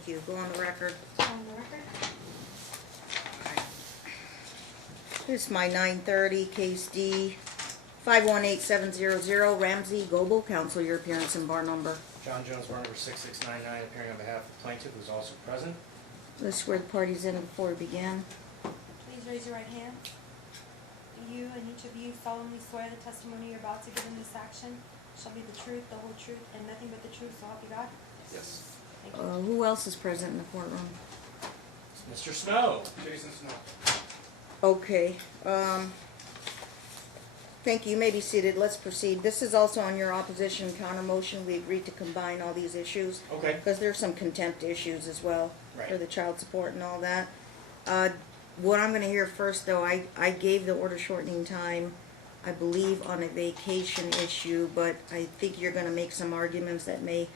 Thank you. Go on the record. On the record. Here's my 930, case D, 518700, Ramsey Goble. Counsel, your appearance and bar number. John Jones, bar number 6699, appearing on behalf of the plaintiff, who is also present. Let's swear the parties in before we begin. Please raise your right hand. Do you and each of you solemnly swear the testimony you're about to give in this action shall be the truth, the whole truth, and nothing but the truth, so help you God? Yes. Thank you. Who else is present in the courtroom? Mr. Snow. Jason Snow. Okay. Thank you. You may be seated. Let's proceed. This is also on your opposition counter motion. We agreed to combine all these issues. Okay. Because there's some contempt issues as well. Right. For the child support and all that. What I'm going to hear first, though, I gave the order shortening time, I believe, on a vacation issue, but I think you're going to make some arguments that may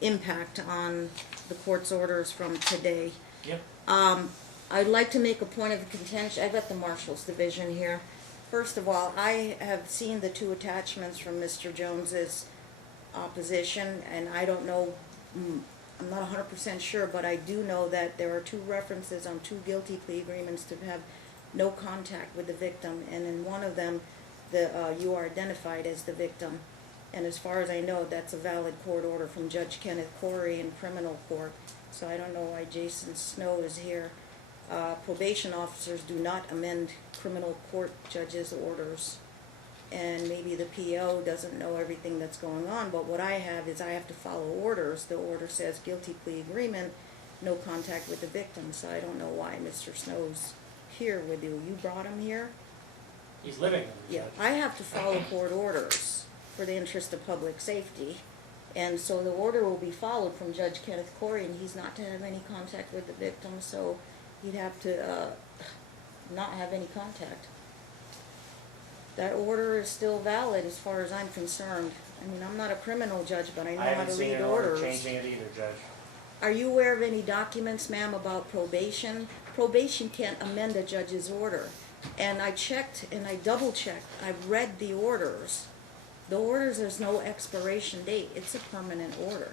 impact on the court's orders from today. Yep. I'd like to make a point of contention. I've got the Marshals Division here. First of all, I have seen the two attachments from Mr. Jones's opposition, and I don't know, I'm not 100% sure, but I do know that there are two references on two guilty plea agreements to have no contact with the victim, and in one of them, you are identified as the victim. And as far as I know, that's a valid court order from Judge Kenneth Corey in criminal court, so I don't know why Jason Snow is here. Probation officers do not amend criminal court judges' orders, and maybe the PO doesn't know everything that's going on, but what I have is I have to follow orders. The order says guilty plea agreement, no contact with the victim, so I don't know why Mr. Snow's here with you. You brought him here? He's living. Yeah, I have to follow court orders for the interest of public safety, and so the order will be followed from Judge Kenneth Corey, and he's not to have any contact with the victim, so he'd have to not have any contact. That order is still valid as far as I'm concerned. I mean, I'm not a criminal judge, but I know how to read orders. I haven't seen an order changing it either, Judge. Are you aware of any documents, ma'am, about probation? Probation can't amend a judge's order. And I checked and I double-checked. I've read the orders. The orders, there's no expiration date. It's a permanent order.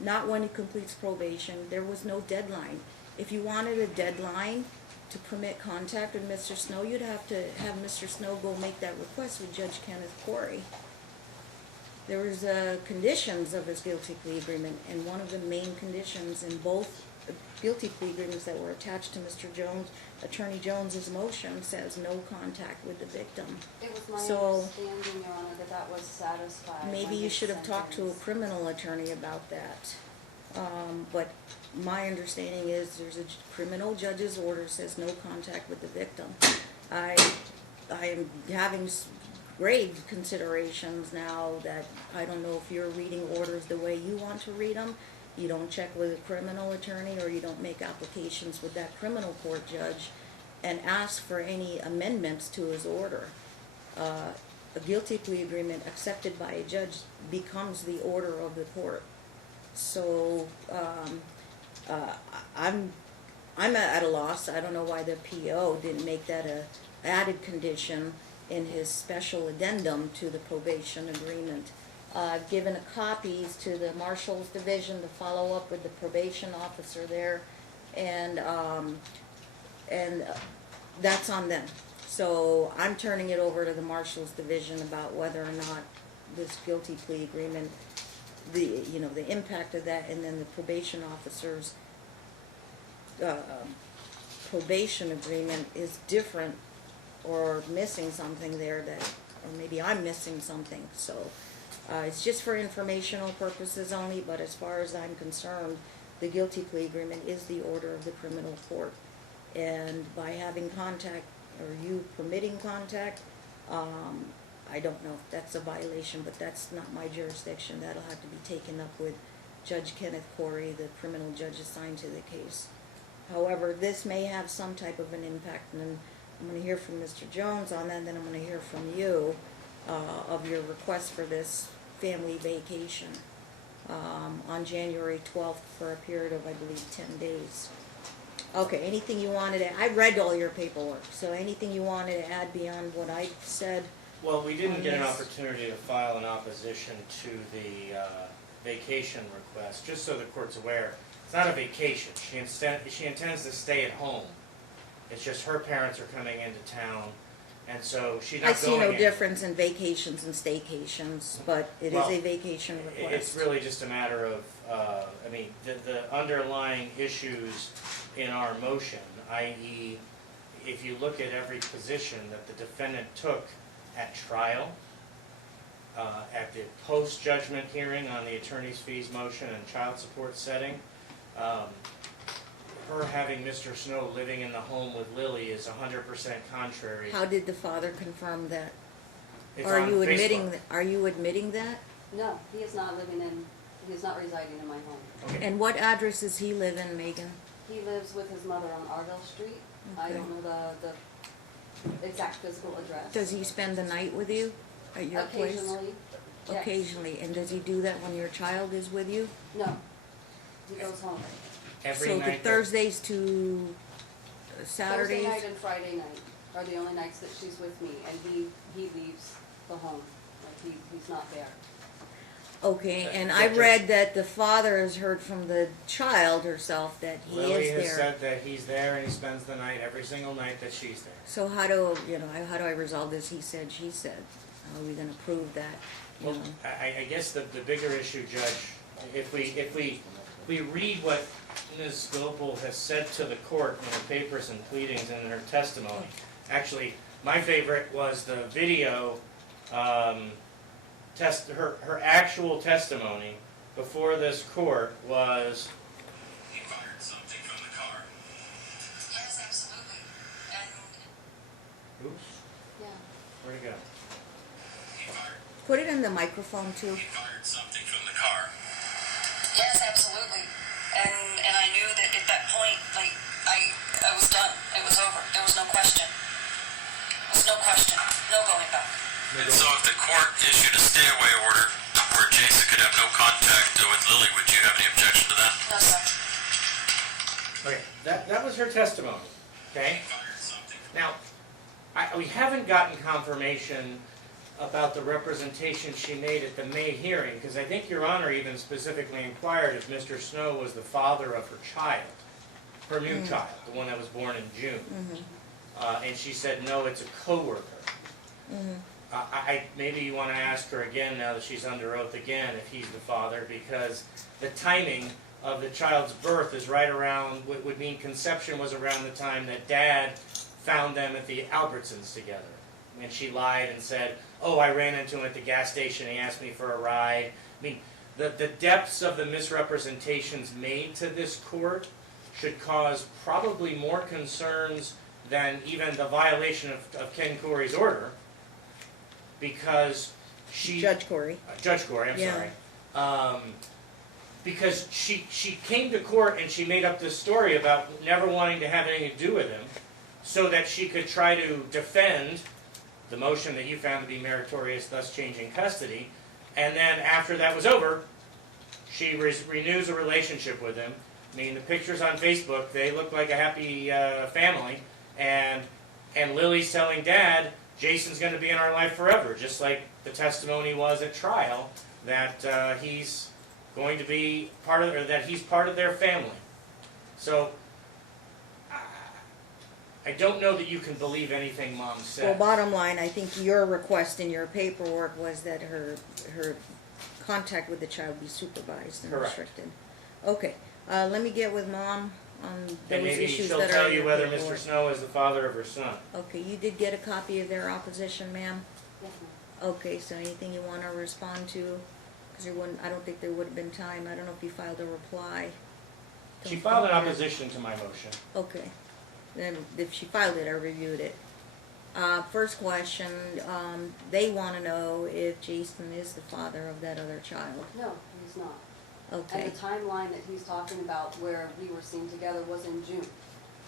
Not when he completes probation. There was no deadline. If you wanted a deadline to permit contact with Mr. Snow, you'd have to have Mr. Snow go make that request with Judge Kenneth Corey. There was conditions of his guilty plea agreement, and one of the main conditions in both guilty plea agreements that were attached to Mr. Jones, Attorney Jones's motion, says no contact with the victim. It was my So, understanding, Your Honor, that that was satisfied. maybe you should have talked to a criminal attorney about that. But my understanding is there's a criminal judge's order says no contact with the victim. I am having grave considerations now that I don't know if you're reading orders the way you want to read them. You don't check with a criminal attorney, or you don't make applications with that criminal court judge and ask for any amendments to his order. A guilty plea agreement accepted by a judge becomes the order of the court. So I'm at a loss. I don't know why the PO didn't make that a added condition in his special addendum to the probation agreement. I've given copies to the Marshals Division to follow up with the probation officer there, and that's on them. So I'm turning it over to the Marshals Division about whether or not this guilty plea agreement, the impact of that, and then the probation officer's probation agreement is different or missing something there that, or maybe I'm missing something. So it's just for informational purposes only, but as far as I'm concerned, the guilty plea agreement is the order of the criminal court. And by having contact, or you permitting contact, I don't know if that's a violation, but that's not my jurisdiction. That'll have to be taken up with Judge Kenneth Corey, the criminal judge assigned to the case. However, this may have some type of an impact, and I'm going to hear from Mr. Jones on that, and then I'm going to hear from you of your request for this family vacation on January 12th for a period of, I believe, 10 days. Okay, anything you wanted to, I read all your paperwork, so anything you wanted to add beyond what I said? Well, we didn't get an opportunity to file an opposition to the vacation request. Just so the court's aware, It's not a vacation. She intends to stay at home. It's just her parents are coming into town, and so she's not I going see no in. difference in vacations and staycations, but it is Well, a vacation request. It's really just a matter of, I mean, the underlying issues in our motion, i.e., if you look at every position that the defendant took at trial, at the post-judgment hearing on the attorney's fees motion and child support setting, her having Mr. Snow living in the home with Lily is 100% contrary. How did the father confirm that? It's Are on you Facebook. admitting that? No, he is not residing in my home. Okay. And what address does he live in, Megan? He lives with his mother on Argyle Street. I Okay. don't know the exact physical address. Does he spend the night with you at your place? Occasionally, yes. Occasionally, and does he do that when your child is with you? No, he goes home. Every So the night. Thursdays to Saturdays? Thursday night and Friday night are the only nights that she's with me, and he leaves the home, like he's not there. Okay, and I That's read that the father has heard from the child herself that he Lily is has there. said that he's there and he spends the night every single night that she's there. So how do I resolve this? He said, she said. How are we gonna prove that? You Well, know? I guess the bigger issue, Judge, if we read what Ms. Goble has said to the court in her papers and pleadings and in her testimony. Actually, my favorite was the video, her actual testimony before this court was. He fired something from the car. Yes, absolutely. And Oops, Yeah. where'd it go? He fired, Put it in the microphone too. he fired something from the car. yes, absolutely. And I knew that at that point, like, I was done. It was over. There was no question. There was no question. No going back. And so if the court issued a stay-away order where Jason could have no contact with Lily, would you have any objection to that? No, sir. Okay, that was her testimony, okay? He fired something from Now, we haven't gotten confirmation about the representation she made at the May hearing, because I think Your Honor even specifically inquired if Mr. Snow was the father of her child, her new child, the one that was born in June. And she said, no, it's a coworker. Maybe you want to ask her again now that she's under oath again if he's the father, because the timing of the child's birth is right around, what would mean conception was around the time that Dad found them at the Albertsons together. And she lied and said, oh, I ran into him at the gas station, he asked me for a ride. I mean, the depths of the misrepresentations made to this court should cause probably more concerns than even the violation of Ken Corey's order, because she... Judge Corey. Judge Corey, I'm Yeah. sorry. Because she came to court and she made up this story about never wanting to have anything to do with him, so that she could try to defend the motion that you found to be meritorious, thus changing custody. And then after that was over, she renews a relationship with him. I mean, the pictures on Facebook, they look like a happy family. And Lily's telling Dad, Jason's going to be in our life forever, just like the testimony was at trial, that he's going to be part of, or that he's part of their family. So, I don't know that you can believe anything Mom said. Well, bottom line, I think your request in your paperwork was that her contact with the child be supervised and Correct. restricted. Okay, let me get with Mom on those And maybe issues she'll that are tell in you your whether paperwork. Mr. Snow is the father of her son. Okay, you did get a copy of their opposition, ma'am? Yes, ma'am. Okay, so anything you want to respond to? Because I don't think there would have been time. I don't know if you filed a reply. She Don't filed an think that- opposition to my motion. Okay, then if she filed it, I reviewed it. First question, they want to know if Jason is the father of that other child. No, he's not. Okay, And the timeline that he's talking about where we were seen together was in June,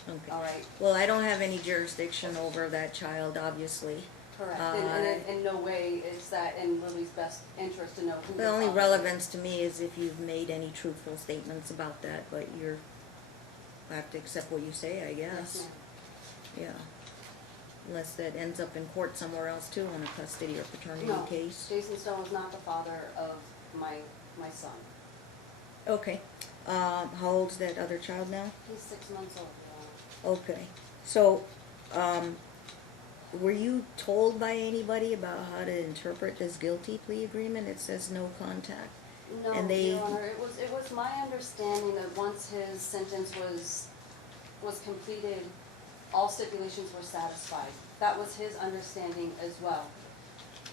okay. all right? Well, I don't have any jurisdiction over that child, obviously. Correct. And in no way is that in Lily's best interest to know who the The only father relevance to me is if you've made any truthful statements about that, but I have to accept what you say, I is. guess. Yes, Yeah. Unless that ends up in court somewhere else too, on a custody or paternity No. case. Jason Stone was not the father of my son. Okay. How old's that other child now? He's 6 months old, Your Honor. Okay. So, were you told by anybody about how to interpret this guilty plea agreement? It says no contact. No, And they- Your Honor, it was my understanding that once his sentence was completed, all stipulations were satisfied. That was his understanding as well.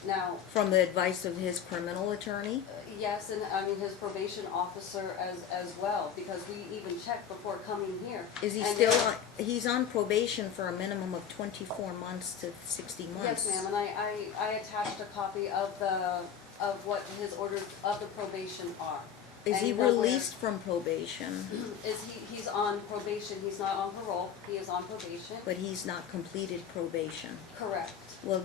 Now, From the advice of his criminal attorney? yes, and I mean his probation officer as well, because we even checked before coming here. Is he And still they- on, he's on probation for a minimum of 24 months to 60 months? Yes, ma'am, and I attached a copy of what his orders of the probation are. Is And he that we're- released from probation, he's on probation, he's not on parole, he is on probation. but he's not completed probation? Correct. Well,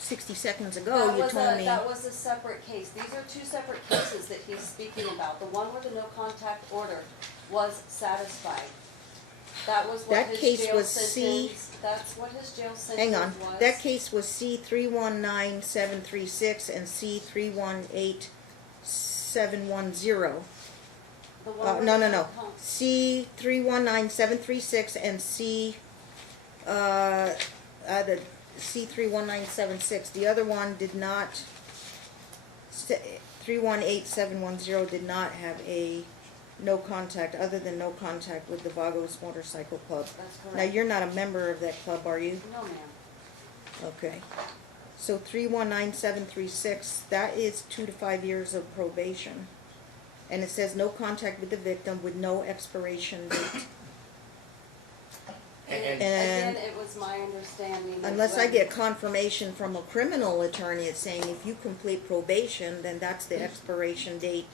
60 seconds ago, That you was told me. That was a separate case. These are two separate cases that he's speaking about. The one where the no contact order was satisfied. That was what That his case jail was C- sentence, that's what his jail sentence was. Hang on, that case was C319736 and C318710. The one where No, the no, no. con- C319736 and the C319776. The other one did not, 318710 did not have a no contact, other than no contact with the Vagos Motorcycle Club. That's Now, correct. you're not a member of that club, are you? No, ma'am. Okay. So 319736, that is 2 to 5 years of probation. And it says no contact with the victim with no expiration date. And Again, it was my understanding that Unless I when- get confirmation from a criminal attorney, it's saying if you complete probation, then that's the expiration date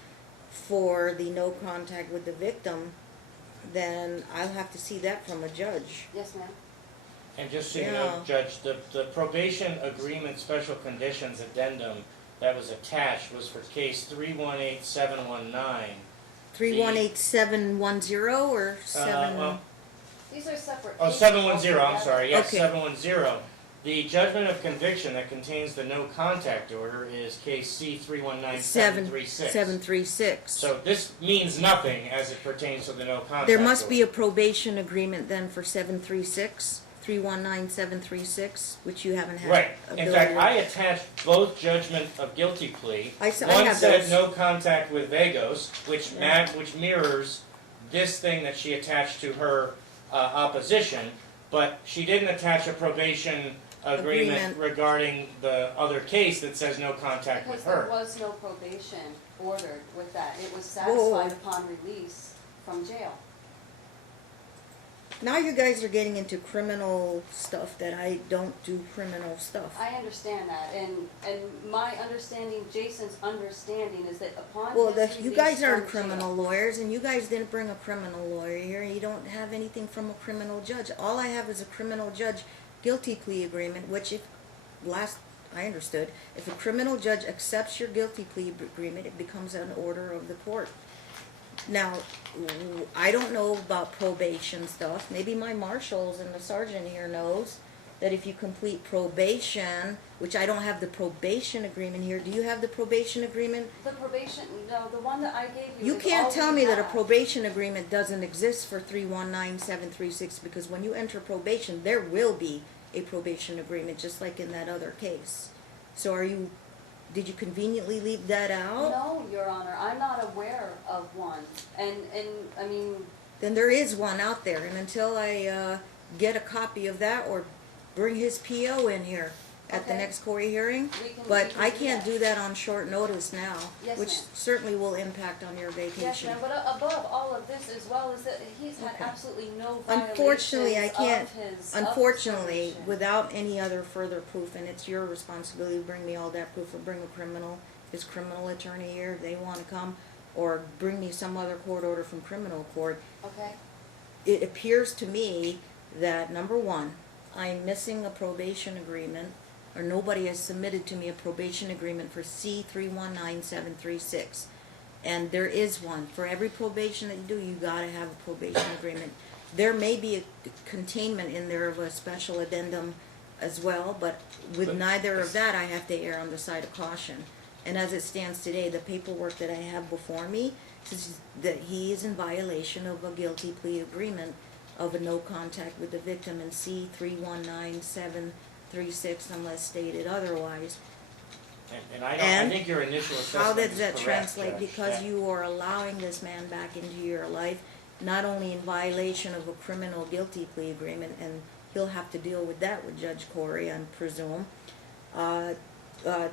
for the no contact with the victim, then I'll have to see that from a judge. Yes, ma'am. And just so you Yeah. know, Judge, the probation agreement special conditions addendum that was attached was for case 318719. 318710 or 7? Well, These are separate oh, cases 710, I'm altogether. sorry, yes, Okay. 710. The judgment of conviction that contains the no contact order is case C319736. 736. So this means nothing as it pertains to the no contact There must order. be a probation agreement then for 736, 319736, which you haven't had. Right. In ability fact, to- I attached both judgment of guilty plea. I One have said those. no contact with Vagos, which Yeah. which mirrors this thing that she attached to her opposition, but she didn't attach a probation agreement regarding the other case that says no contact Because with there her. was no probation ordered with that. It was Whoa. satisfied upon release from jail. Now you guys are getting into criminal stuff that I don't do criminal stuff. I understand that, and my understanding, Jason's understanding is that upon Well, his you release guys aren't from jail- criminal lawyers, and you guys didn't bring a criminal lawyer here, and you don't have anything from a criminal judge. All I have is a criminal judge guilty plea agreement, which if, I understood, if a criminal judge accepts your guilty plea agreement, it becomes an order of the court. Now, I don't know about probation stuff. Maybe my marshals and the sergeant here knows that if you complete probation, which I don't have the probation agreement here. Do you have the probation agreement? The probation, no, the one that I gave you You is can't all tell we me that a have. probation agreement doesn't exist for 319736, because when you enter probation, there will be a probation agreement, just like in that other case. So did you conveniently leave that out? No, Your Honor, I'm not aware of one, and I mean, Then there is one out there, and until I get a copy of that or bring his PO in here at the Okay. next court hearing, we can. but we can I can't that. do that on short notice now, Yes, which ma'am. certainly will impact on your Yes, vacation. ma'am, but above all of this as well is that he's had Okay. absolutely no violations Unfortunately, I can't, of his unfortunately, probation. without any other further proof, and it's your responsibility to bring me all that proof, or bring his criminal attorney here if they wanna come, or bring me some other court order from criminal court. Okay, It appears to me that, number one, I'm missing a probation agreement, or nobody has submitted to me a probation agreement for C319736. And there is one. For every probation that you do, you gotta have a probation agreement. There may be a containment in there of a special addendum as well, but with But neither of that, I have to err on the side of caution. And as it stands today, the paperwork that I have before me that he is in violation of a guilty plea agreement of a no contact with the victim in C 319736 unless stated otherwise. And I And think your initial assessment How is does that correct, translate? Judge, Because that- you are allowing this man back into your life, not only in violation of a criminal guilty plea agreement, and he'll have to deal with that with Judge Corey, I presume.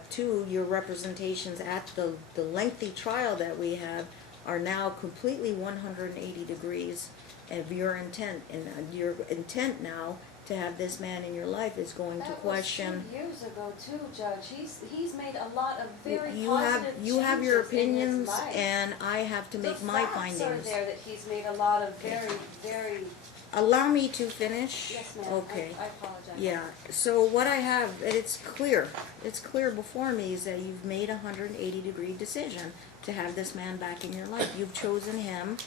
Two, your representations at the lengthy trial that we have are now completely 180 degrees of your intent, and your intent now to have this man in your life is going to question. That was 2 years ago too, Judge. He's made a lot of very You positive have your changes in his opinions, life. and I have to make my The facts are findings. there that he's made a lot of very, Allow me to finish? yes ma'am, Okay. I apologize. Yeah, so what I have, and it's clear before me, is that you've made a 180-degree decision to have this man back in your life. You've chosen him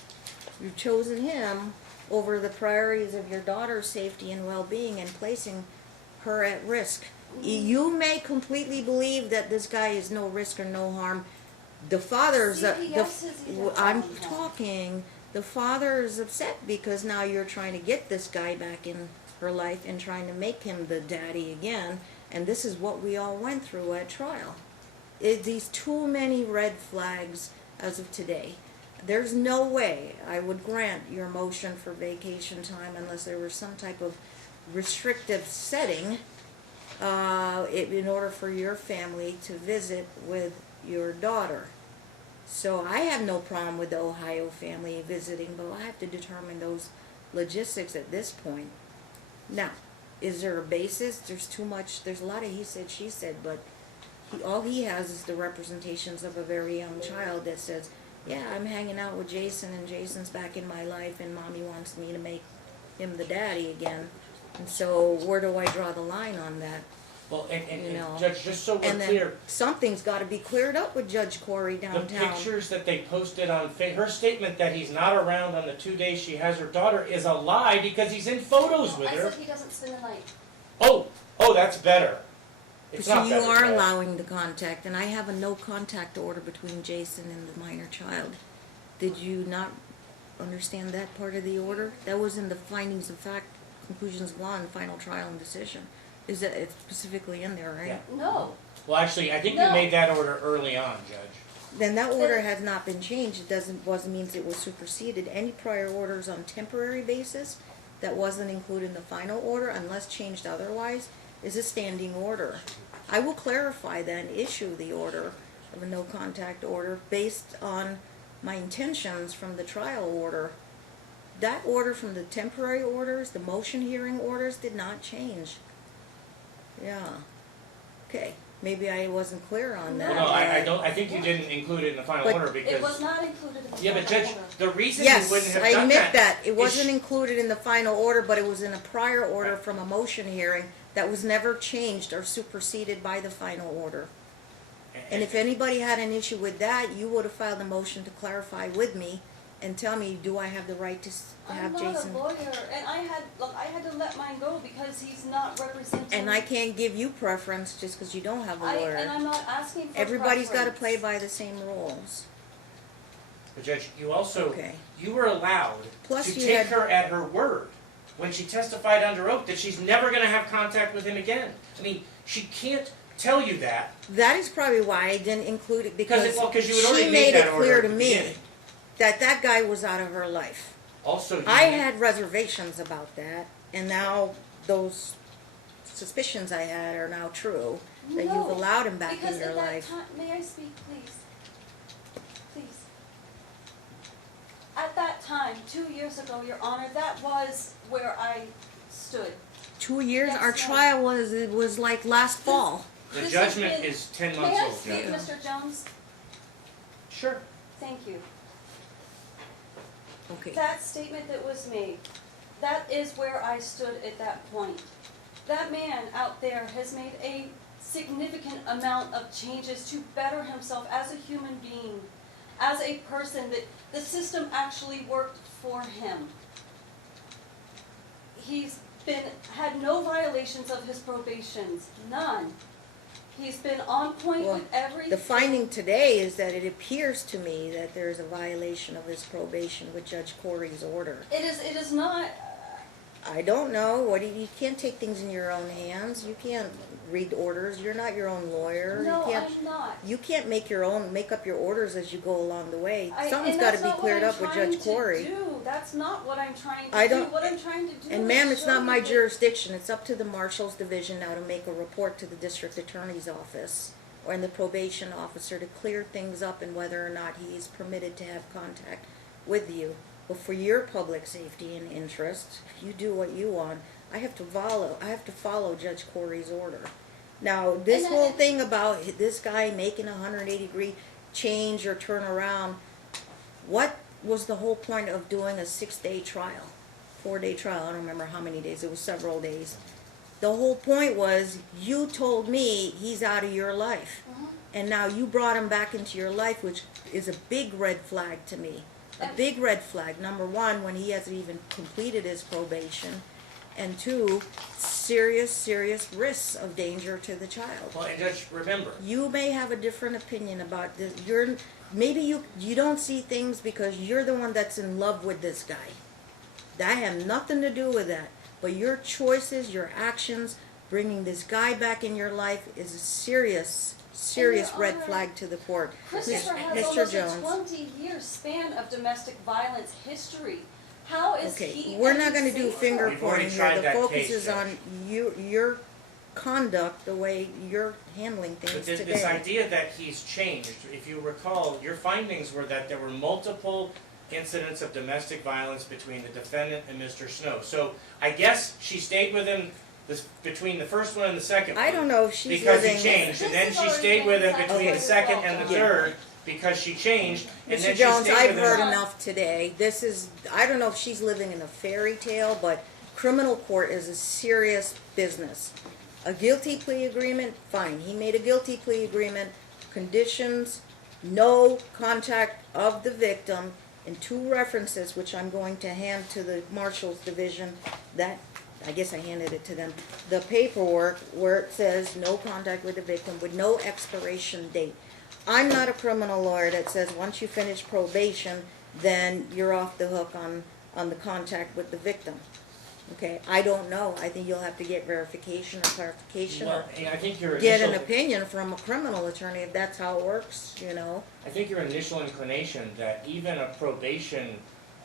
over the priorities of your daughter's safety and well-being and placing her at risk. You may completely believe that this guy is no risk or no harm. The father's, CPS is even I'm telling him. talking, the father is upset because now you're trying to get this guy back in her life and trying to make him the daddy again, and this is what we all went through at trial. These too many red flags as of today. There's no way I would grant your motion for vacation time unless there was some type of restrictive setting in order for your family to visit with your daughter. So I have no problem with the Ohio family visiting, but I have to determine those logistics at this point. Now, is there a basis? There's a lot of he said, she said, but all he has is the representations of a very young child that says, yeah, I'm hanging out with Jason and Jason's back in my life and mommy wants me to make him the daddy again. And so where do I draw the line on that? Well, and You know. Judge, just so we're And then clear, something's got to be cleared up with Judge Corey the downtown. pictures that they posted on her statement that he's not around on the 2 days she has her daughter is a lie because he's in photos with I her. said he doesn't spend the night. Oh, that's better. It's So not you better, are Judge. allowing the contact, and I have a no contact order between Jason and the minor child. Did you not understand that part of the order? That was in the findings of fact, conclusions of law, and final trial and decision. Is that it's specifically in there, right? Yeah. No. Well, actually, I think you No. made that order early on, Judge. Then that order has not been changed. It wasn't means it was superseded. Any prior orders on temporary basis that wasn't included in the final order, unless changed otherwise, is a standing order. I will clarify that and issue the order of a no contact order based on my intentions from the trial order. That order from the temporary orders, the motion hearing orders, did not change. Yeah. Okay. Maybe I wasn't clear on that. Well, no, I don't. I think you didn't include it in the final But order because It was not included in the yeah, but final Judge, order. the reason Yes, you wouldn't have I done admit that. It is wasn't included in the final order, but it was in a prior order Right. from a motion hearing that was never changed or superseded by the final order. And if anybody had an issue with that, you would have filed a motion to clarify with me and tell me, do I have the right to have I'm Jason? not a lawyer, and I had to let mine go because he's not representing. And I can't give you preference just because you don't have a And lawyer. I'm not asking for Everybody's got to preference. play by the same rules. But Judge, you also Okay. you were allowed Plus to you take had- her at her word when she testified under oath that she's never going to have contact with him again. I mean, she can't tell you that That is probably why I didn't include it, because you had already she made made that it order clear at to the me beginning. that that guy was out of her life. Also, you I had reservations about that, and now those suspicions I had are now true, that you've No, allowed him back because in your at that life. time, may I speak, please? Please. At that time, 2 years ago, Your Honor, that was where I stood. 2 years, Yes, our ma'am. trial was like last fall. the This judgment has been- is 10 May months I old, speak, Judge. Mr. Jones? Sure. Thank you. Okay. That statement that was made, that is where I stood at that point. That man out there has made a significant amount of changes to better himself as a human being, as a person, that the system actually worked for him. He's had no violations of his probations, none. He's been on point Well, with everything. the finding today is that it appears to me that there's a violation of his probation with Judge Corey's order. It is not, I don't know, you can't take things in your own hands, you can't read orders, you're not your own lawyer. no, You can't, I'm not. you can't make up your orders as you go along the way. And Something's gotta that's be not what cleared I'm up with trying Judge to Corey. do. That's not what I'm trying to I do. don't- What I'm trying to do And is ma'am, it's show not my you that- jurisdiction, it's up to the Marshal's Division now to make a report to the District Attorney's Office or in the probation officer to clear things up and whether or not he is permitted to have contact with you. But for your public safety and interest, if you do what you want, I have to follow Judge Corey's order. Now, this And whole thing about this guy making a 180-degree change or turn around, what was the whole point of doing a 6-day trial? 4-day trial, I don't remember how many days, it was several days. The whole point was, you told me he's out of your life. And now you brought him back into your life, which is a big red flag to me. A big red flag. Number one, when he hasn't even completed his probation. And two, serious risks of danger to the child. Well, and Judge, remember, You may have a different opinion about this. Maybe you don't see things because you're the one that's in love with this guy. That had nothing to do with that. But your choices, your actions, bringing this guy back in your life is a serious red Honor, flag to the court. Christopher has Mr. almost Jones. a 20-year span of domestic violence history. How is Okay, he? we're not any gonna do safer? finger We've already pointing tried here. The that focus case, is Judge. on your conduct, the way you're handling but things this today. idea that he's changed, if you recall, your findings were that there were multiple incidents of domestic violence between the defendant and Mr. Snow. So I guess she stayed with him between the first one and the second one. I don't know if she's Because living. he changed, and then This she has stayed with him already been between the decided second as and the well. third because she changed, and then Mr. she Jones, stayed I've with heard him. enough today. I don't know if she's living in a fairy tale, but criminal court is a serious business. A guilty plea agreement, fine. He made a guilty plea agreement. Conditions, no contact of the victim, and 2 references, which I'm going to hand to the Marshal's Division, that, I guess I handed it to them, the paperwork where it says no contact with the victim with no expiration date. I'm not a criminal lawyer that says once you finish probation, then you're off the hook on the contact with the victim. Okay, I don't know. I think you'll have to get verification or clarification Well, or and I think your get an initial, opinion from a criminal attorney if that's how it works, you know. I think your initial inclination that even a probation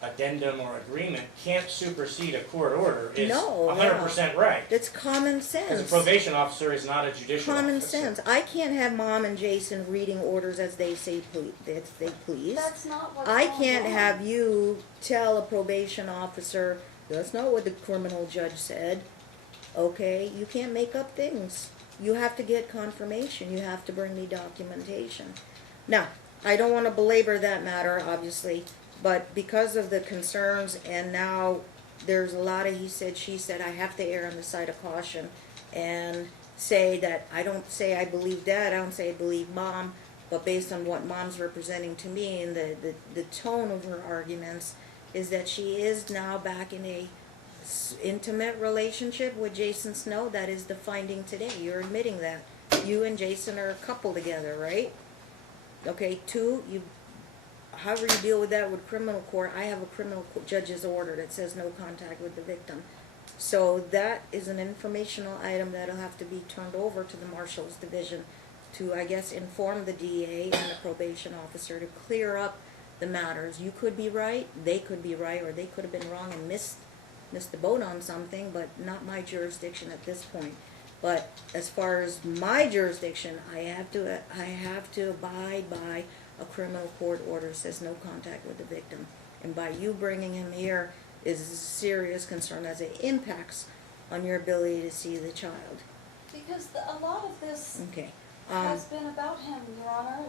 addendum or agreement can't supersede a court order is No, 100% right. It's common Because a sense. probation officer is not a judicial Common officer. sense. I can't have Mom and Jason reading orders as they say as they please. That's not what's I going can't on. have you tell a probation officer, that's not what the criminal judge said. Okay, you can't make up things. You have to get confirmation. You have to bring me documentation. Now, I don't want to belabor that matter, obviously, but because of the concerns and now there's a lot of he said, she said, I have to err on the side of caution and say that I don't say I believe Dad, I don't say I believe Mom, but based on what Mom's representing to me and the tone of her arguments is that she is now back in a intimate relationship with Jason Snow. That is the finding today. You're admitting that. You and Jason are a couple together, right? Okay, 2, however you deal with that with criminal court, I have a criminal judge's order that says no contact with the victim. So that is an informational item that'll have to be turned over to the Marshal's Division to, I guess, inform the DA and the probation officer to clear up the matters. You could be right, they could be right, or they could have been wrong and missed the boat on something, but not my jurisdiction at this point. But as far as my jurisdiction, I have to abide by a criminal court order that says no contact with the victim. And by you bringing him here is a serious concern as it impacts on your ability to see the child. Because a lot of this Okay. has been about him, Your Honor.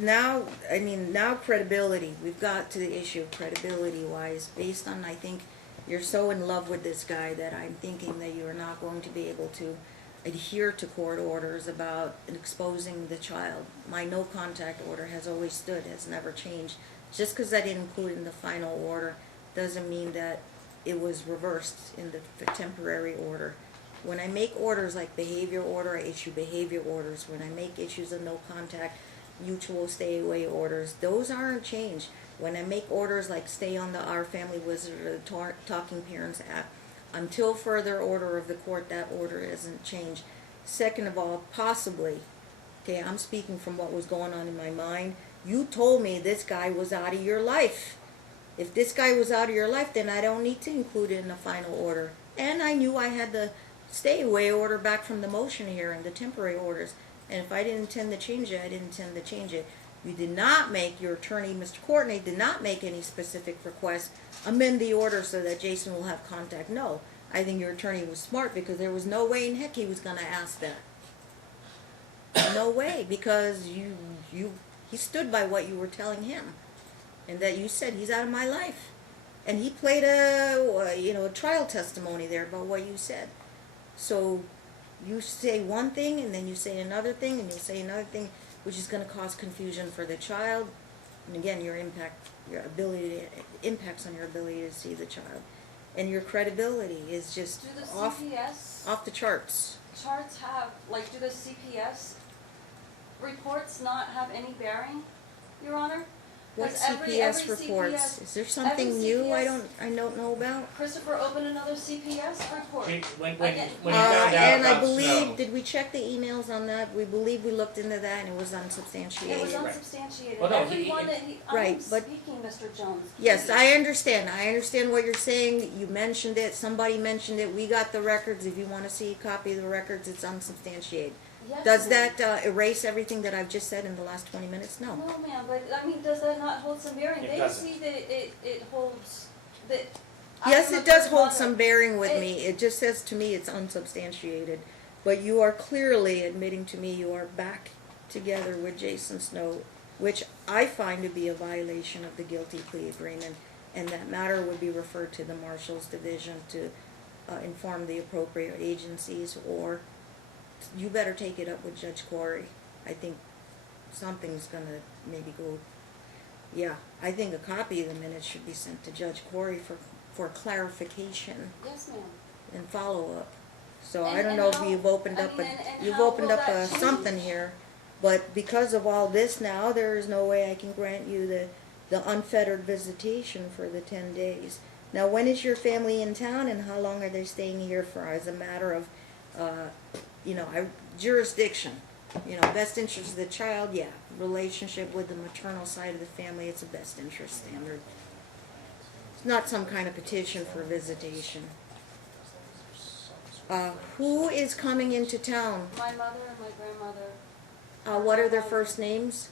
Now credibility. We've got to the issue of credibility wise, based on, I think, you're so in love with this guy that I'm thinking that you are not going to be able to adhere to court orders about exposing the child. My no contact order has always stood, has never changed. Just because I didn't include it in the final order doesn't mean that it was reversed in the temporary order. when I make orders like behavior order, I issue behavior orders. When I make issues of no contact, mutual stay away orders, those aren't changed. When I make orders like stay on the Our Family Wizard or the Talking Parents Act, until further order of the court, that order isn't changed. Second of all, possibly, okay, I'm speaking from what was going on in my mind. You told me this guy was out of your life. If this guy was out of your life, then I don't need to include it in the final order. And I knew I had the stay away order back from the motion hearing, the temporary orders. And if I didn't intend to change it, I didn't intend to change it. You did not make, your attorney, Mr. Courtney, did not make any specific request, amend the order so that Jason will have contact. No, I think your attorney was smart because there was no way in heck he was going to ask that. No way, because he stood by what you were telling him, and that you said he's out of my life, and he played a trial testimony there about what you said. So you say one thing and then you say another thing and you say another thing, which is going to cause confusion for the child, and again impacts on your ability to see the child, and your credibility is just Do the off CPS the charts. charts have, like, do the CPS reports not have any bearing, Your Honor? What 'Cause CPS every reports? CPS Is there something new I CPS don't know about? Christopher opened another CPS report. When Again, you found out And I about believe, Snow, did we check the emails on that? We believe we looked into that and it was It unsubstantiated. was Right. unsubstantiated. Well, no, Everyone that Right, I'm but- speaking, Mr. Jones. Yes, please. I understand what you're saying. You mentioned it, somebody mentioned it, we got the records. If you wanna see a copy of the records, it's unsubstantiated. Yes, Does ma'am. that erase everything that I've just said in the last 20 minutes? No. No, ma'am, but, I mean, does that not hold some bearing? It They doesn't. see that it holds, that. I Yes, am a it does good hold mother. some bearing with It- me. It just says to me it's unsubstantiated. But you are clearly admitting to me you are back together with Jason Snow, which I find to be a violation of the guilty plea agreement, and that matter would be referred to the Marshal's Division to inform the appropriate agencies, or you better take it up with Judge Corey. I think something's gonna maybe go. Yeah, I think a copy of the minutes should be sent to Judge Corey for clarification Yes, ma'am. and follow up. So And- I don't and know if how- you've opened I up mean, and you've how opened will up that something change? here, but because of all this now, there is no way I can grant you the unfettered visitation for the 10 days. Now, when is your family in town, and how long are they staying here for? As a matter of, jurisdiction, best interest of the child, yeah. Relationship with the maternal side of the family, it's a best interest standard. It's not some kind of petition for visitation. Who is coming into town? My mother and my grandmother, What are their first names?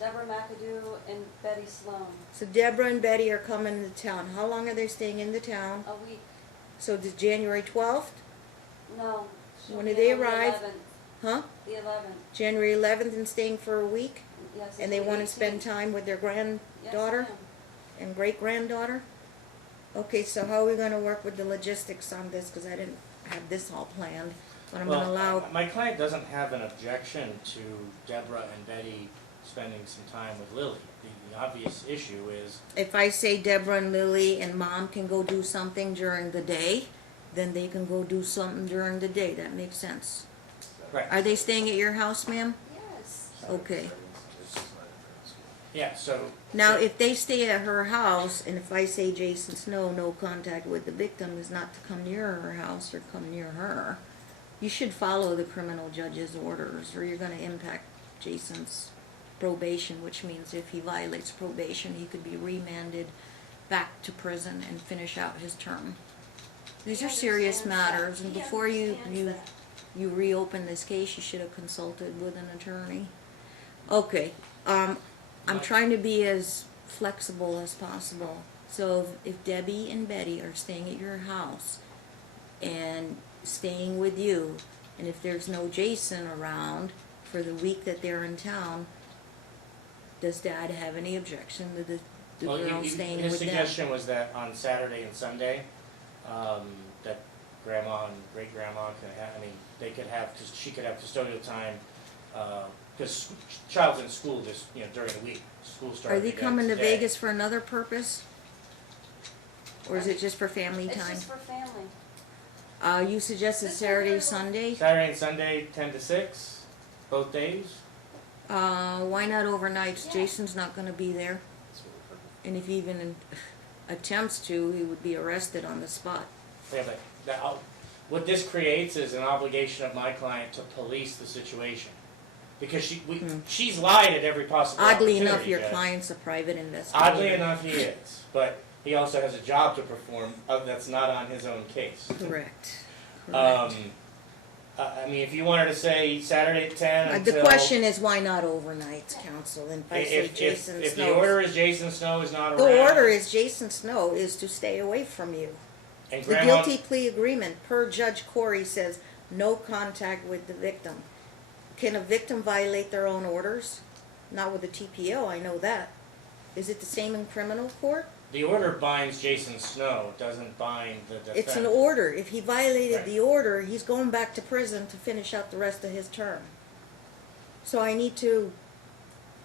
Deborah McAdoo and Betty Sloan, So Deborah and Betty are coming to town. How long are they staying in the town? a week. So the January 12th? No. she'll When be do they on the arrive? 11th, Huh? The 11th, January 11th and staying for a week? yes. And they until want to spend 18th. time with their Yes, granddaughter ma'am. and great-granddaughter? Okay, so how are we going to work with the logistics on this? Because I didn't have this all planned. But I'm going to allow... my client doesn't have an objection to Deborah and Betty spending some time with Lily. The obvious issue is, If I say Deborah and Lily and Mom can go do something during the day, then they can go do something during the day. That makes sense. right, Are they staying at your house, ma'am? Yes. Okay. yeah, so. Now, if they stay at her house, and if I say Jason Snow, no contact with the victim, is not to come near her house or come near her, you should follow the criminal judge's orders, or you're going to impact Jason's probation, which means if he violates probation, he could be remanded back to prison and finish out his term. These are He serious understands that. matters, and He before you understands that. you reopen this case, you should have consulted with an attorney. Okay, I'm trying to be as flexible as possible. So if Debbie and Betty are staying at your house and staying with you, and if there's no Jason around for the week that they're in town, does Dad have any objection to the Well, girl staying his with them? suggestion was that on Saturday and Sunday, that grandma and great-grandma can have, they could have, she could have custodial time, because child's in school during the week, school started Are they again coming to today. Vegas for another purpose? Or is it just for family It's time? just for family. You suggested This Saturday, regular- Sunday? Saturday and Sunday, 10 to 6, both days. Why not overnights? Yeah. Jason's not gonna be there. And if he even attempts to, he would be arrested on the spot. Yeah, but what this creates is an obligation of my client to police the situation. Because she's lied at every possible Oddly opportunity. enough, your Judge. client's a private investigator. Oddly enough, he is. But he also has a job to perform that's not on his own case. Correct. I mean, if you wanted to say Saturday at 10 until... The question is, why not overnights, counsel? And if I say Jason if Snow... the order is Jason Snow is not around... The order is Jason Snow is to stay away from you. and The Grandma, guilty plea agreement, per Judge Corey, says no contact with the victim. Can a victim violate their own orders? Not with the TPO, I know that. Is it the same in criminal court? The order binds Jason Snow, doesn't bind the defendant. It's an order. If he violated Right. the order, he's going back to prison to finish out the rest of his term. So I need to,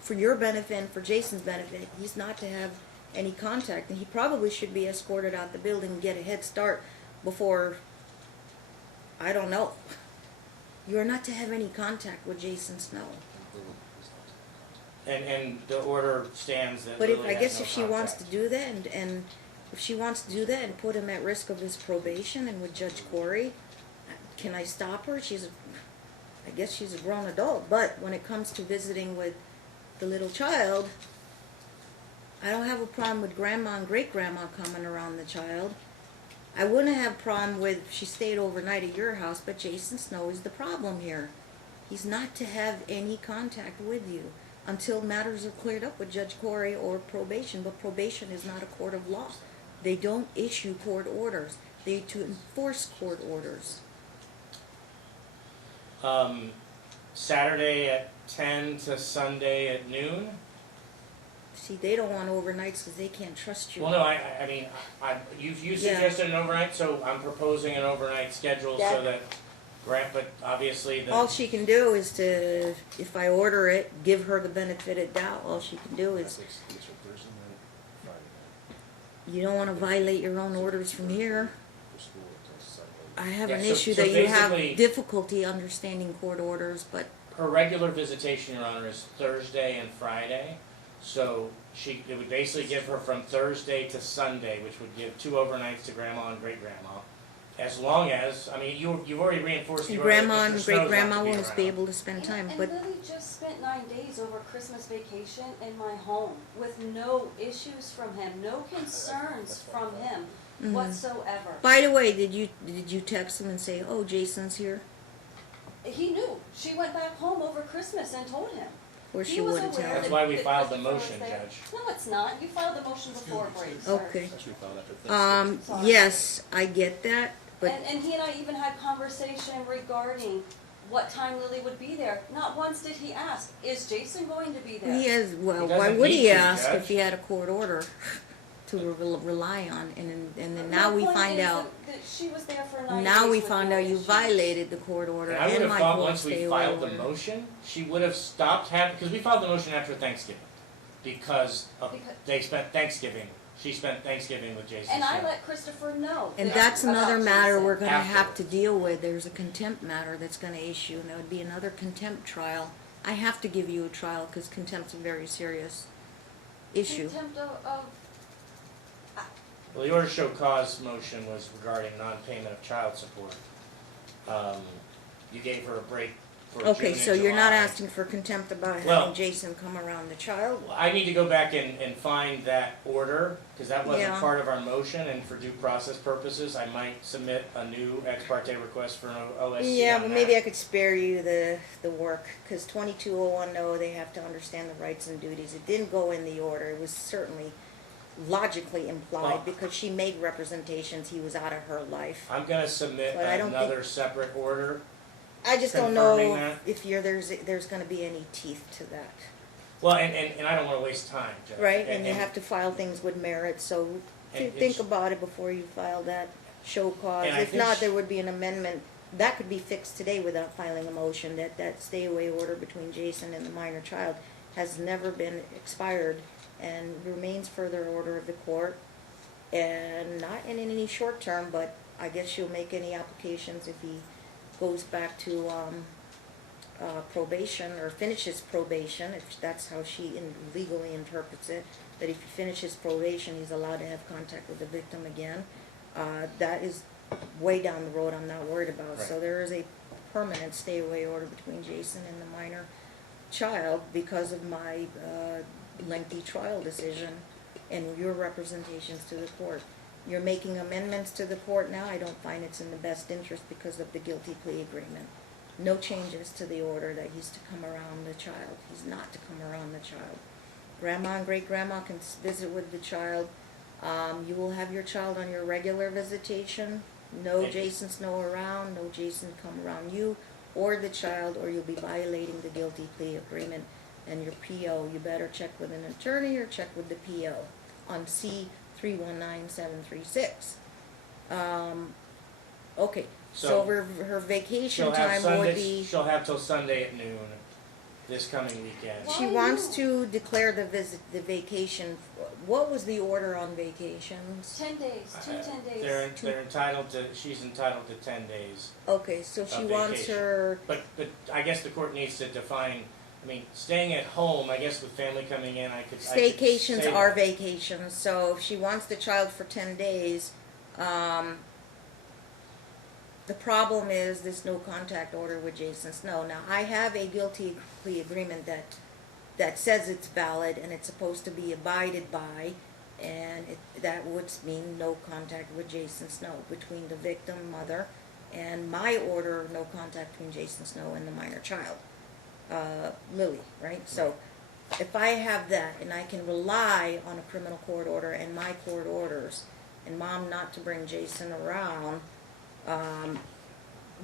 for your benefit and for Jason's benefit, he's not to have any contact, and he probably should be escorted out the building and get a head start before, I don't know. You are not to have any contact with Jason Snow. And the order stands that But if, Lily I has guess no if she wants to contact. do that, and if she wants to do that and put him at risk of his probation and with Judge Corey, can I stop her? I guess she's a grown adult, but when it comes to visiting with the little child, I don't have a problem with grandma and great-grandma coming around the child. I wouldn't have a problem with if she stayed overnight at your house, but Jason Snow is the problem here. He's not to have any contact with you until matters are cleared up with Judge Corey or probation, but probation is not a court of law. They don't issue court orders. They to enforce court orders. Saturday at 10 to Sunday at noon? See, they don't want overnights because they can't trust you. Well, no, I mean, you suggested an overnight, so I'm proposing an overnight schedule so that but obviously All she can do is to, if I order it, give her the benefit of doubt. All she can do is, you don't want to violate your own orders from here. I have Yeah, an so- issue so that you have basically- difficulty understanding court orders, but her regular visitation, Your Honor, is Thursday and Friday. So it would basically give her from Thursday to Sunday, which would give 2 overnights to grandma and great-grandma. As long as, I mean, you've already reinforced the order that grandma Mr. and Snow's not to great-grandma be won't around. be able to spend time, And but Lily just spent 9 days over Christmas vacation in my home with no issues from him, no concerns from him whatsoever. by the way, did you text him and say, oh, Jason's here? He knew. She went back home over Christmas and told him. Or He she was wouldn't aware tell That's him? why we that filed the Christopher was motion, there. Judge. No, it's not. You filed the motion before break, sir. Okay. Actually found after Thanksgiving. Sorry. Yes, I get that, but And he and I even had conversation regarding what time Lily would be there. Not once did he ask, is Jason going to be there? he has, well, He why doesn't would need he to, ask Judge. if he had a court order to rely on? And then My now we point find is out, that she was there for 9 days. now we with found no out you issues. violated the court order And I would and have my thought court once we stay away filed the order. motion, she would have stopped having, because we filed the motion after Thanksgiving. Because she spent Thanksgiving with Jason And I Snow. let Christopher know. And that- that's another about matter Jason. we're gonna have to Afterwards. deal with. There's a contempt matter that's gonna issue, and that would be another contempt trial. I have to give you a trial, cause contempt's a very serious issue. Contempt of Well, the order show cause motion was regarding non-payment of child support. You gave her a break for June and Okay, so you're not July. asking for contempt about Well- having Jason come around the child? I need to go back and find that order, because that wasn't Yeah. part of our motion, and for due process purposes, I might submit a new ex parte request for an OSC Yeah, on but that. maybe I could spare you the work, cause 2201, they have to understand the rights and duties. It didn't go in the order, it was certainly logically implied, Well- because she made representations he was out of her life. I'm gonna submit But I don't think- another separate order. I just don't confirming know that. if there's gonna be any teeth to that. Well, and I don't wanna waste time, Judge. Right, and you have to file things with merit, so And think it's- about it before you file that show cause. And I If think not, there would be an amendment, that could be fixed today without filing a motion, that stay away order between Jason and the minor child has never been expired and remains further order of the court. And not in any short term, but I guess she'll make any applications if he goes back to, probation or finishes probation, if that's how she legally interprets it, that if he finishes probation, he's allowed to have contact with the victim again. That is way down the road, I'm not worried about. So Right. there is a permanent stay-away order between Jason and the minor child because of my lengthy trial decision and your representations to the court. You're making amendments to the court now. I don't find it's in the best interest because of the guilty plea agreement. No changes to the order that he's to come around the child. He's not to come around the child. Grandma and great-grandma can visit with the child. You will have your child on your regular visitation. No Thank you. Jason Snow around, no Jason come around you or the child, or you'll be violating the guilty plea agreement and your PO. You better check with an attorney or check with the PO on C319736. Okay, so So her vacation She'll have time would Sunday, be, she'll have till Sunday at noon this coming weekend. she Why wants no? to declare the vacation. What was the order on vacations? 10 days, two 10 days. They're entitled to, she's entitled to 10 days. Okay, so she Of wants vacation. her, But I guess the court needs to define, I mean, staying at home, I guess with family coming in, I could staycations say are that. vacations, so if she wants the child for 10 days, the problem is this no contact order with Jason Snow. Now, I have a guilty plea agreement that says it's valid and it's supposed to be abided by, and that would mean no contact with Jason Snow between the victim, mother, and my order, no contact between Jason Snow and the minor child, Lily, right? So, if I have that and I can rely on a criminal court order and my court orders, and mom not to bring Jason around,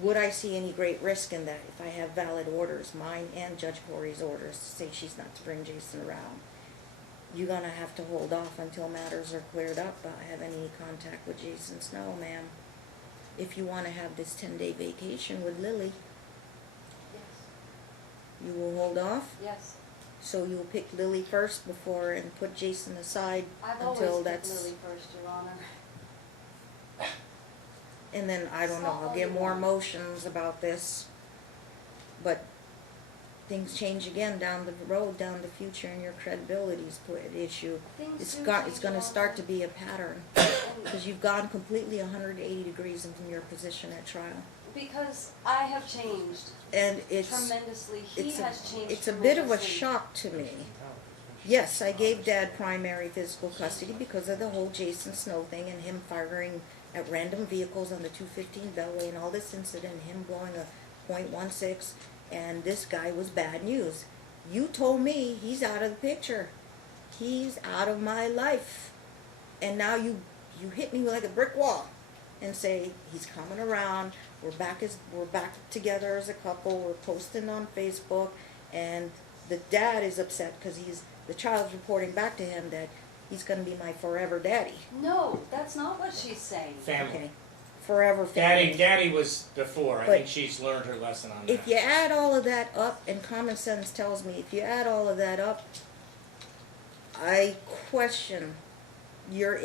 would I see any great risk in that if I have valid orders, mine and Judge Corey's orders, to say she's not to bring Jason around? You're gonna have to hold off until matters are cleared up about having any contact with Jason Snow, ma'am. If you wanna have this 10-day vacation with Lily, Yes, you will hold off? yes. So you'll pick Lily first before and put Jason aside I've until always picked that's... Lily first, Your Honor. And then, I don't know, I'll get more motions about this, but things change again down the road, down the future, and your credibility's put at issue. Things It's do it's change gonna all start the to be a pattern, And because you've gone completely 180 degrees from your position at trial. because I have changed And it's, tremendously. He it's a, has changed it's a bit of a tremendously. shock to me. Yes, I gave Dad primary physical custody because of the whole Jason Snow thing and him firing at random vehicles on the 215 Beltway and all this incident, him blowing a .16, and this guy was bad news. You told me he's out of the picture. He's out of my life. And now you hit me like a brick wall and say he's coming around. We're back together as a couple. We're posting on Facebook, and the dad is upset because the child's reporting back to him that he's going to be my forever daddy. No, that's not what she's saying. Family. Okay, forever family. Daddy was before, I But think she's learned her lesson on that. If you add all of that up, and common sense tells me, if you add all of that up, I question your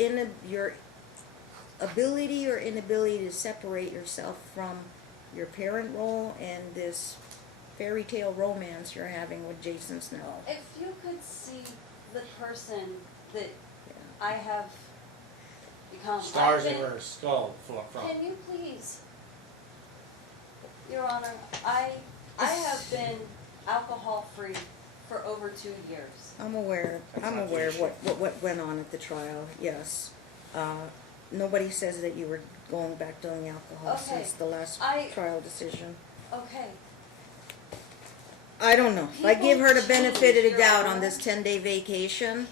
ability or inability to separate yourself from your parent role and this fairy tale romance you're having with Jason Snow. If you could see the person that I have become. Stars I've in been- her skull from. Can you please, Your Honor, I have been alcohol-free for over 2 years. I'm aware That's of not the issue. what went on at the trial, yes. Nobody says that you were going back doing alcohol Okay, since the last I- trial decision. Okay, I don't know. If I give her the People benefit of the change, doubt Your on Honor. this 10-day vacation.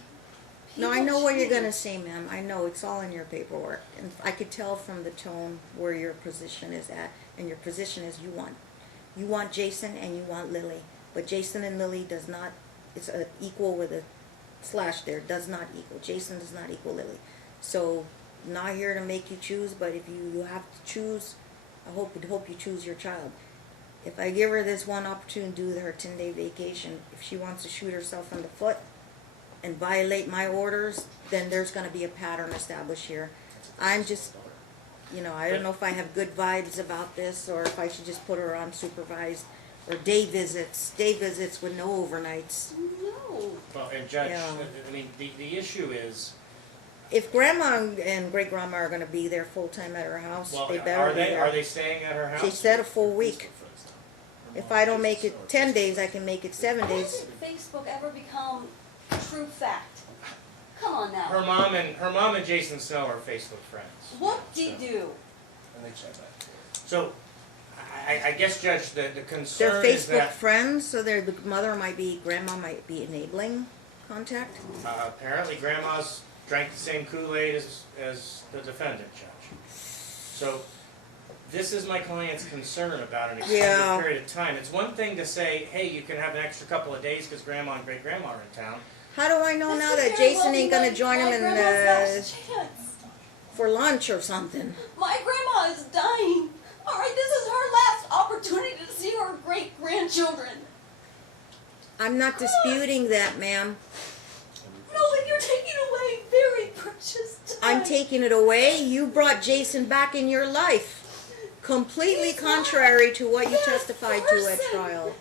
No, I People know what you're change. gonna say, ma'am. I know, it's all in your paperwork. And I could tell from the tone where your position is at. And your position is you want Jason and you want Lily. But Jason and Lily does not, it's equal with a slash there, does not equal. Jason does not equal Lily. So, not here to make you choose, but if you have to choose, I hope you choose your child. If I give her this one opportunity to do her 10-day vacation, if she wants to shoot herself in the foot and violate my orders, then there's going to be a pattern established here. I'm just, you know, I don't know if I have good vibes about this, or if I should just put her on supervised, or day visits with no overnights. No. Well, and Judge, Yeah. I mean, the issue is, If grandma and great grandma are gonna be there full time at her house, well, they better are be they, there. are they staying at her house? She said a full week. If I don't make it 10 days, I can make it 7 When days. did Facebook ever become true fact? Come on now. Her mom and Jason Snow are Facebook friends. What did you do? And they check that. So, I guess, Judge, the They're concern is Facebook that friends, so the grandma might be enabling contact. apparently grandma's drank the same Kool-Aid as the defendant, Judge. So, this is my client's concern about an extended Yeah. period of time. It's one thing to say, hey, you can have an extra couple of days because grandma and great grandma are in town. How do I know This now could that very Jason well ain't be gonna my- join him my in grandma's last chance. for lunch or something? My grandma is dying. All right, this is her last opportunity to see her great grandchildren. I'm not disputing that, ma'am. No, but you're taking away very precious time. I'm taking it away. You brought Jason back in your life. Completely He's not contrary to what you bad testified to at person. trial.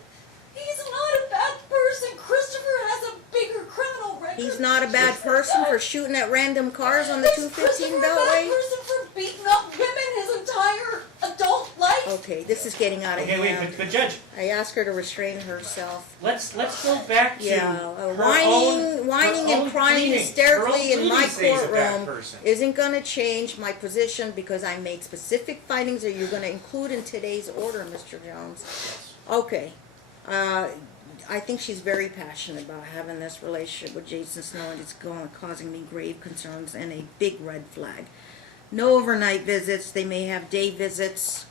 He's not a bad person. Christopher has a bigger criminal record. He's not a bad person for shooting at random cars on the Is 215 Christopher a bad Beltway. person for beating up women his entire adult life? Okay, this is getting out of Okay, wait, hand. but Judge, I asked her to restrain herself. let's go back to Yeah, her whining own and crying pleadings. hysterically Her own in my pleadings say he's a bad courtroom person. isn't gonna change my position because I made specific findings that you're gonna include in today's order, Mr. Jones. Okay, I think she's very passionate about having this relationship with Jason Snow, and it's causing me grave concerns and a big red flag. No overnight visits. They may have day visits.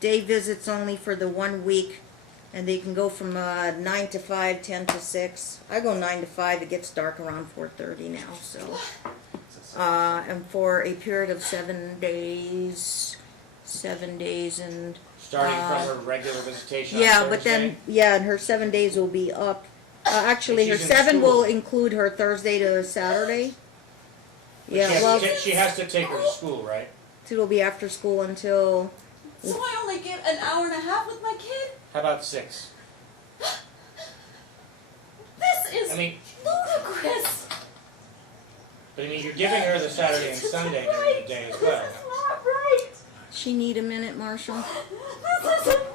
Day visits only for the 1 week, and they can go from 9 to 5, 10 to 6. I go 9 to 5. It gets dark around 4:30 now. So, and for a period of 7 days, and starting from her regular visitation on yeah, Thursday. but then and her 7 days will be up. Actually, her She's in 7 school. will include her Thursday to Saturday. But Yeah, well, she has to take her to school, right? it'll be after school until So I only get an hour and a half with my kid? How about 6? This is I mean, ludicrous. but I mean, you're giving her the Saturday and This isn't Sunday right. during the day as well. This is not right. she need a minute, Marshall. This isn't